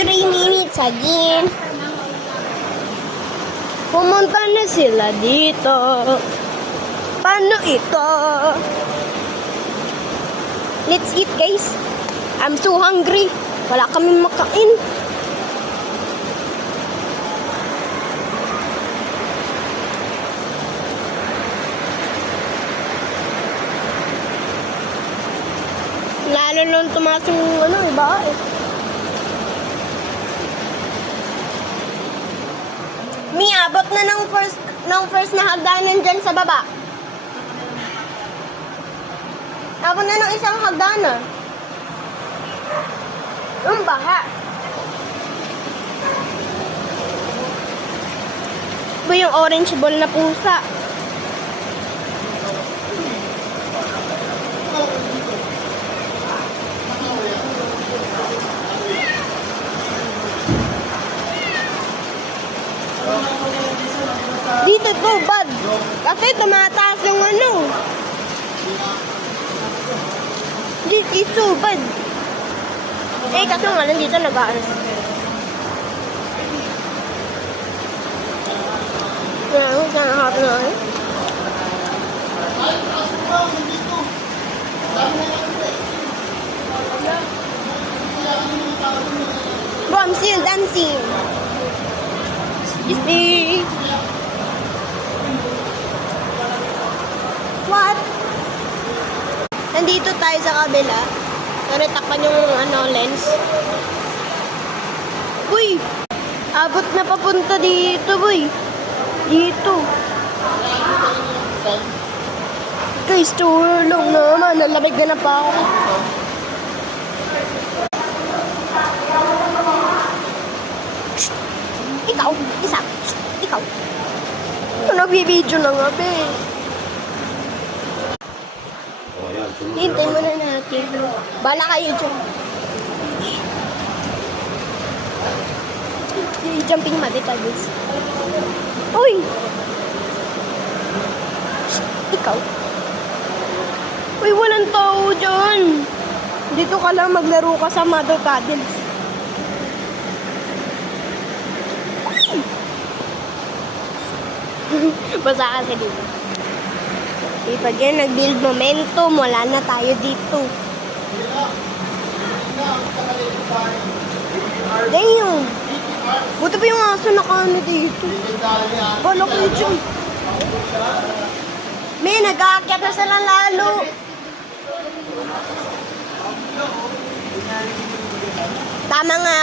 3 minutes again. Pumunta na sila dito. Paano ito? Let's eat, guys. I'm so hungry. Wala kami makain. Lalo lang tumaas yung iba eh. Mi, abot na ng first na hagdanan dyan sa baba. Abot na ng isang hagdanan. Yung baha. Ito yung orange ball na pusa. Dito to, bad. Kasi tumataas yung Dito, bad. Eh, kasi nga nandito nag-aaral. Hap na eh. Bro, I'm still dancing. Excuse me. What? Nandito tayo sa kabila. Pero takpan yung lens. Uy! Abot na papunta dito, boy. Dito. Guys, tour lang naman. Nalamig na pa ako. Ikaw, isa. Ikaw. Nagbibideo na nga, be. Hintay mo na natin. Bala kayo dyan. Jumping madita, guys. Uy! Ikaw. Uy, walang tao dyan. Dito ka lang maglaro ka sa Mother Cuddles. Basa kasi dito. Pag yan nag-build momentum, wala na tayo dito. Damn! Buti pa yung aso nakaano dito. Bala ko dyan. May nag-aakyat na sila lalo. Tama nga.